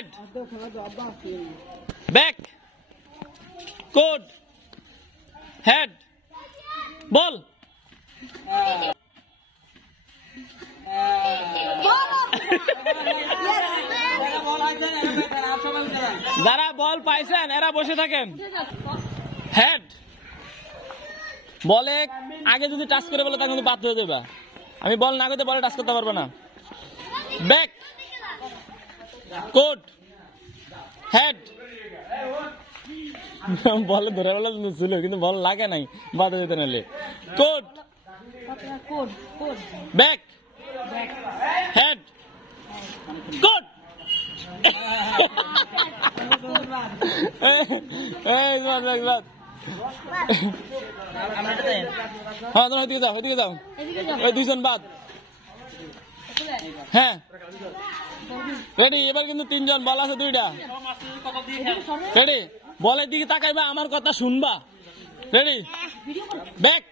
head back code head বল যারা বল পাইছেন এরা বসে থাকেন হেড বলে আগে যদি টাচ করে বলে তাকে কিন্তু বাদ হয়ে যাবে আমি বল না করতে বলে টাচ করতে পারবো না ব্যাক কোড হেড বল ধরে বলা ছিল কিন্তু বল লাগে নাই বাদ হয়ে যেতে নাহলে কোড ব্যাক হেড কোড ওইদিকে যাও ওই দুইজন বাদ হ্যাঁ রেডি এবার কিন্তু তিনজন বল আছে দুইটা রেডি বলের দিকে তাকাইবা আমার কথা শুনবা রেডি ব্যাক